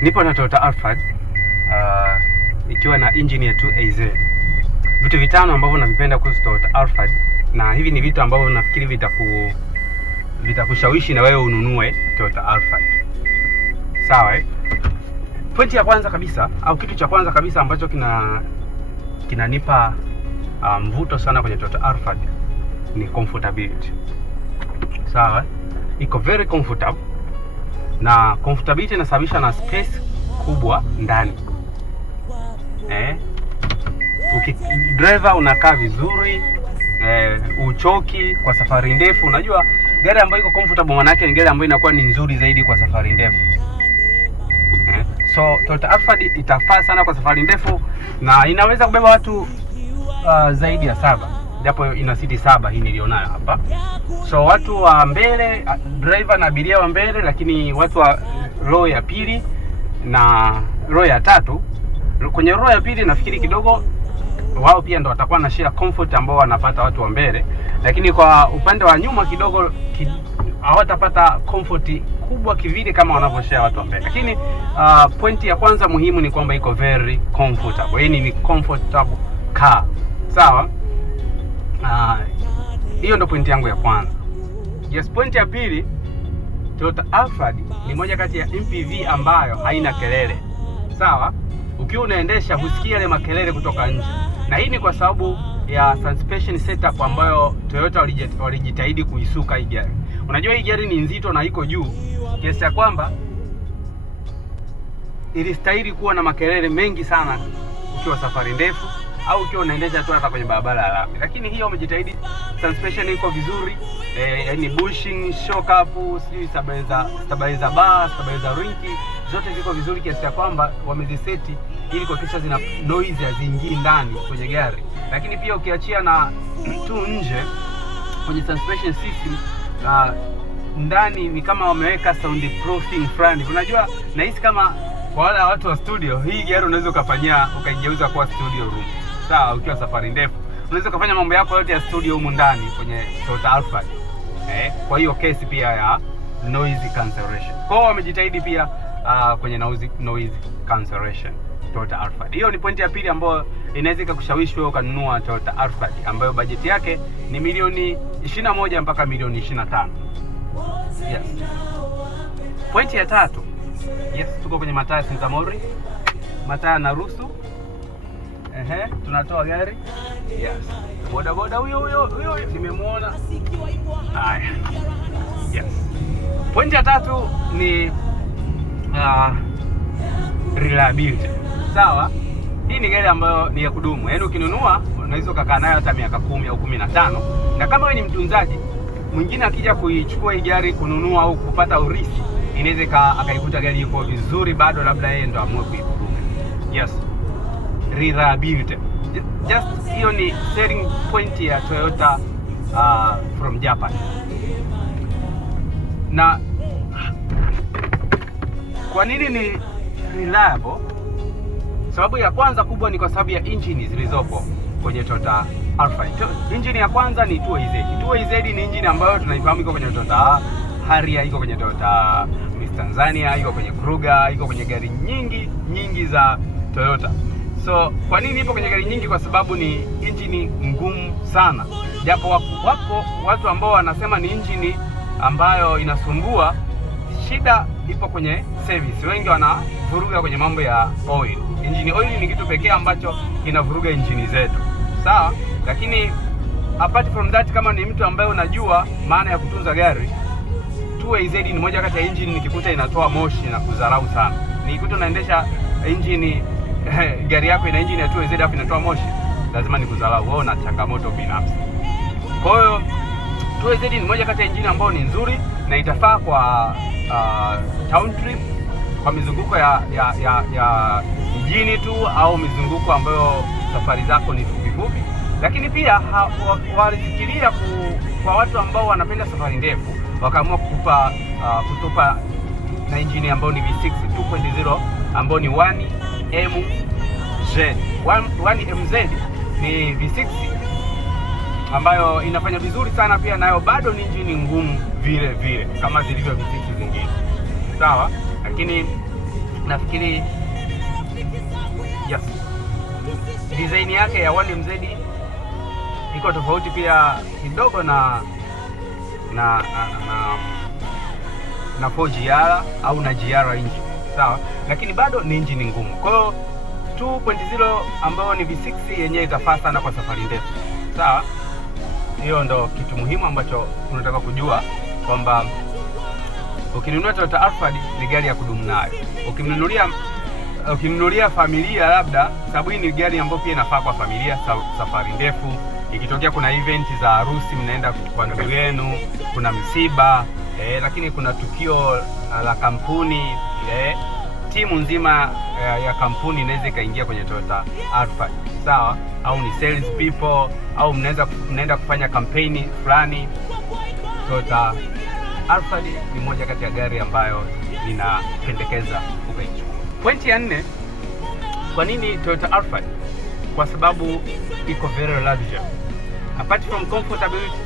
Nipo na Toyota Alphard ikiwa na engine ya 2AZ. Vitu vitano ambavyo navipenda kuhusu Toyota Alphard, na hivi ni vitu ambavyo nafikiri vitakushawishi na wewe ununue Toyota Alphard. Sawa Pointi ya kwanza kabisa, au kitu cha kwanza kabisa ambacho kinanipa mvuto sana kwenye Toyota Alphard ni comfortability. Sawa iko very comfortable, na comfortability inasababisha na space kubwa ndani. Driver unakaa vizuri, uchoki kwa safari ndefu. Unajua gari ambayo iko comfortable maana yake ni gari ambayo inakuwa ni nzuri zaidi kwa safari ndefu. So Toyota Alphard itafaa sana kwa safari ndefu, na inaweza kubeba watu zaidi ya 7, japo ina siti 7 hii nilionayo hapa. So watu wa mbele, driver na abiria wa mbele, lakini watu wa row ya pili na row ya tatu. Kwenye row ya pili nafikiri kidogo wao pia ndo watakuwa na share comfort ambao wanapata watu wa mbele, lakini kwa upande wa nyuma kidogo hawatapata comfort kubwa kivile kama wanavyoshare watu wa mbele. Lakini pointi ya kwanza muhimu ni kwamba iko very comfortable. Hii ni comfortable car. Sawa? Hiyo ndo pointi yangu ya kwanza. Yes, pointi ya pili, Toyota Alphard ni moja kati ya MPV ambayo haina kelele. Sawa? Ukiwa unaendesha husikia ile makelele kutoka nje. Na hii ni kwa sababu ya suspension setup ambayo Toyota walijitahidi kuisuka hii gari. Unajua hii gari ni nzito na iko juu kiasi cha kwamba ilistahili kuwa na makelele mengi sana ukiwa safari ndefu au ukiwa unaendesha tu hata kwenye barabara ya lami. Lakini hiyo wamejitahidi, suspension iko vizuri, yani bushing, shock up, stabilizer bar, stabilizer ring, zote ziko vizuri kiasi cha kwamba wameziseti ili kuhakikisha zina noise haziingii ndani kwenye gari. Lakini pia ukiachia na tu nje kwenye suspension system, ndani ni kama wameweka soundproofing fulani. Unajua nahisi kama kwa wale watu wa studio, hii gari unaweza ukaigeuza kuwa studio room. Sawa, ukiwa safari ndefu unaweza kufanya mambo yako yote ya studio humu ndani kwenye Toyota Alphard. Kwa hiyo kesi pia ya noise cancellation. Kwa hiyo wamejitahidi pia kwenye noise cancellation Toyota Alphard. Hiyo ni pointi ya pili ambayo inaweza ikakushawishi wewe ukanunua Toyota Alphard ambayo bajeti yake ni milioni 21 mpaka milioni 25. Yes. Pointi ya tatu. Yes, tuko kwenye mataa Sinzamori. Mataa na ruhusu. Tunatoa gari. Yes. Boda huyo nimemuona. Haya. Yes. Pointi ya tatu ni reliability. Sawa? Hii ni gari ambayo ni ya kudumu. Yaani ukinunua unaweza kukaa nayo hata miaka 10 au 15. Na kama wewe ni mtunzaji, mwingine akija kuichukua hii gari kununua au kupata urithi, inaweza akaikuta gari iko vizuri bado, labda yeye ndo amue kuivuruga. Yes. Reliability. Just hiyo ni selling point ya Toyota from Japan. Na kwa nini ni reliable? Sababu ya kwanza kubwa ni kwa sababu ya engine zilizopo kwenye Toyota Alphard. Engine ya kwanza ni 2AZ. 2AZ ni engine ambayo tunaifahamu iko kwenye Toyota Harrier, iko kwenye Toyota Miss Tanzania, iko kwenye Kruger, iko kwenye gari nyingi za Toyota. So kwa nini ipo kwenye gari nyingi? Kwa sababu ni engine ngumu sana. Japo wapo watu ambao wanasema ni engine ambayo inasumbua, shida ipo kwenye service. Wengi wanavuruga kwenye mambo ya oil. Engine oil ni kitu pekee ambacho kinavuruga engine zetu. Sawa? Lakini apart from that, kama ni mtu ambaye unajua maana ya kutunza gari, 2AZ ni moja kati ya engine nikikuta inatoa moshi na kudharau sana. Nikikuta unaendesha engine gari yako ina engine ya 2AZ hapo inatoa moshi, lazima nikudharau, wewe una changamoto binafsi. Kwa hiyo 2AZ ni moja kati ya engine ambayo ni nzuri na itafaa kwa town trip, kwa mizunguko ya mjini tu au mizunguko ambayo safari zako ni fupi. Lakini pia walifikiria kwa watu ambao wanapenda safari ndefu, wakaamua kutupa na engine ambayo ni V6 2.0 ambayo ni 1MZ. 1MZ ni V6 ambayo inafanya vizuri sana pia, nayo bado ni engine ngumu vile kama zilivyo V6 zingine. Sawa? Lakini nafikiri yes, design yake ya 1MZ iko tofauti pia kidogo na 4GR au na GR engine, sawa, lakini bado ni engine ngumu. Kwa hiyo 2.0 ambayo ni V6 yenyewe itafaa sana kwa safari ndefu, sawa. Hiyo ndo kitu muhimu ambacho unataka kujua, kwamba ukinunua Toyota Alphard ni gari ya kudumu nayo. Ukimnunulia familia labda, sababu hii ni gari ambayo pia inafaa kwa familia safari ndefu. Ikitokea kuna event za harusi, mnaenda kwa ndugu yenu, kuna msiba, lakini kuna tukio la kampuni, timu nzima ya kampuni inaweza ikaingia kwenye Toyota Alphard, sawa, au ni sales people, au mnaenda kufanya kampeni fulani. Toyota Alphard ni moja kati ya gari ambayo ninapendekeza ukaichukua. Pointi ya 4, kwa nini Toyota Alphard? Kwa sababu iko very luxury. Apart from comfortability,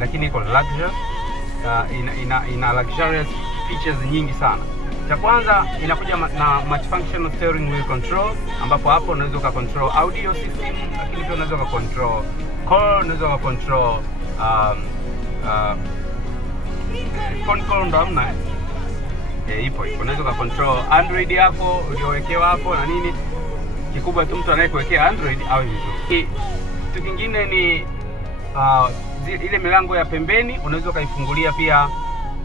lakini iko luxury, ina luxurious features nyingi sana. Cha kwanza, inakuja na multifunctional steering wheel control, ambapo hapo unaweza ukacontrol audio system, lakini pia unaweza ukacontrol call, unaweza ukacontrol phone call, ndo hamna ipo. Unaweza ukacontrol Android yako uliowekewa hapo na nini. Kikubwa tu mtu anayekuwekea Android awe vizuri. Kitu kingine ni ile milango ya pembeni unaweza ukaifungulia pia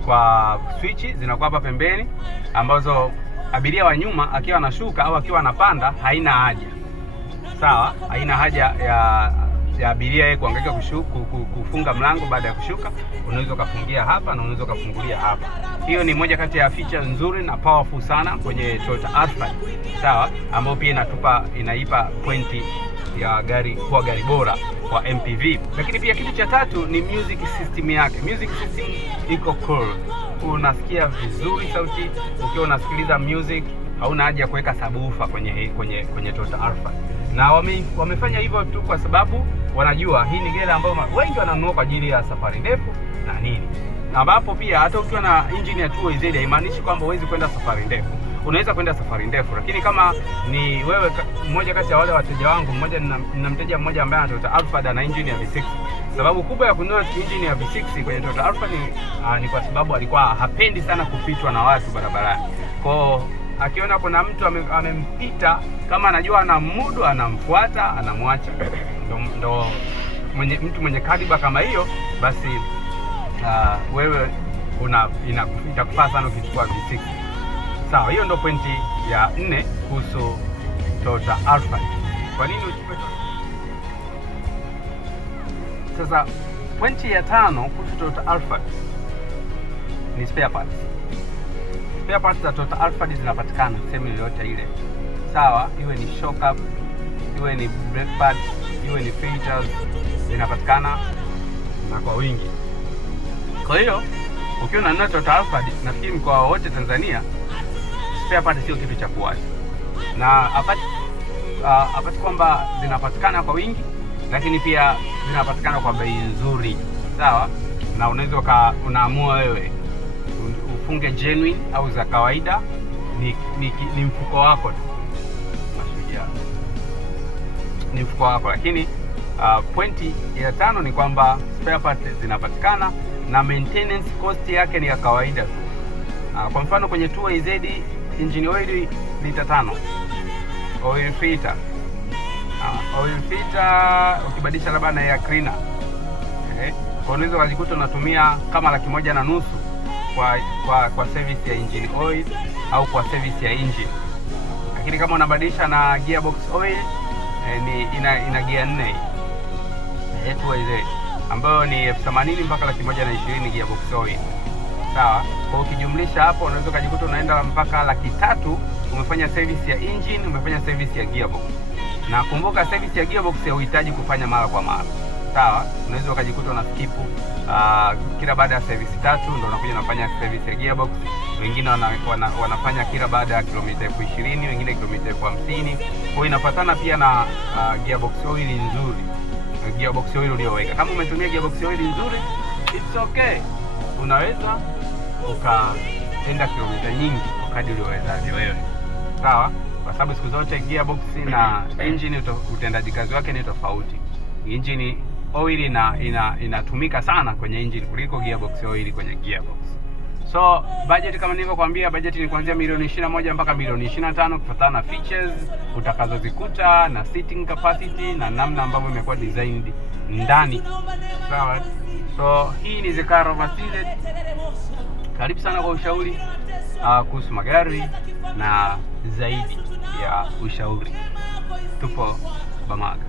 kwa switch, zinakuwa hapa pembeni, ambazo abiria wa nyuma akiwa anashuka au akiwa anapanda haina haja, sawa, haina haja ya abiria yeye kuangaika kufunga mlango baada ya kushuka. Unaweza ukafungia hapa na unaweza ukafungulia hapa. Hiyo ni moja kati ya feature nzuri na powerful sana kwenye Toyota Alphard, sawa, ambayo pia inaipa pointi ya gari kuwa gari bora kwa MPV. Lakini pia kitu cha tatu ni music system yake. Music system iko cool, unasikia vizuri sauti ukiwa unasikiliza music, hauna haja ya kuweka subwoofer kwenye Toyota Alphard. Na wamefanya hivyo tu kwa sababu wanajua hii ni gari ambayo wengi wananunua kwa ajili ya safari ndefu na nini. Ambapo pia hata ukiwa na engine ya 2AZ haimaanishi kwamba huwezi kwenda safari ndefu. Unaweza kwenda safari ndefu, lakini kama ni wewe, mmoja kati ya wale wateja wangu, nina mteja mmoja ambaye ana Toyota Alphard na engine ya V6. Sababu kubwa ya kununua engine ya V6 kwenye Toyota Alphard ni kwa sababu alikuwa hapendi sana kupitwa na watu barabarani. Kwa akiona kuna mtu amempita, kama anajua ana mudu, anamfuata, anamwacha. Ndo mtu mwenye kaliba kama hiyo, basi wewe itakufaa sana ukichukua V6. Sawa, hiyo ndo pointi ya 4 kuhusu Toyota Alphard. Kwa nini uchukue Toyota? Sasa pointi ya 5 kuhusu Toyota Alphard ni spare parts. Spare parts za Toyota Alphard zinapatikana sehemu yoyote ile, sawa, iwe ni shock up, iwe ni brake pads, iwe ni filters, zinapatikana na kwa wingi. Kwa hiyo ukiwa unanunua Toyota Alphard, nafikiri mkoa wote Tanzania, spare parts sio kitu cha kuwacha. Na apati kwamba zinapatikana kwa wingi, lakini pia zinapatikana kwa bei nzuri, sawa, na unaweza unaamua wewe ufunge genuine au za kawaida, ni mfuko wako tu, ni mfuko wako. Lakini pointi ya 5 ni kwamba spare parts zinapatikana na maintenance cost yake ni ya kawaida tu. Kwa mfano kwenye 2AZ engine oil lita 5, oil filter ukibadilisha labda na air cleaner, kwa unaweza kujikuta unatumia kama 1,500,000 kwa service ya engine oil au kwa service ya engine. Lakini kama unabadilisha na gearbox oil, ina gear 4 2AZ ambayo ni 80,000 mpaka 120,000 gearbox oil, sawa. Kwa ukijumlisha hapo unaweza kujikuta unaenda mpaka 300,000 umefanya service ya engine, umefanya service ya gearbox. Na kumbuka service ya gearbox huhitaji kufanya mara kwa mara, sawa. Unaweza ukajikuta una skip kila baada ya service 3 ndio unakuja unafanya service ya gearbox. Wengine wanafanya kila baada ya kilomita 20, wengine kilomita 50. Kwa hiyo inafuatana pia na gearbox oil nzuri, gearbox oil uliyoweka. Kama umetumia gearbox oil nzuri, it's okay, unaweza ukaenda kilomita nyingi kadri ulioweza wewe, sawa, kwa sababu siku zote gearbox na engine utendaji kazi wake ni tofauti. Engine oil inatumika sana kwenye engine kuliko gearbox oil kwenye gearbox. So budget kama nilivyokuambia, budget ni kuanzia milioni 21 mpaka milioni 25 kufuatana na features utakazozikuta na seating capacity na namna ambavyo imekuwa designed ndani, sawa. So hii ni The Car of Mercedes. Karibu sana kwa ushauri kuhusu magari na zaidi ya ushauri. Tupo Bamaga.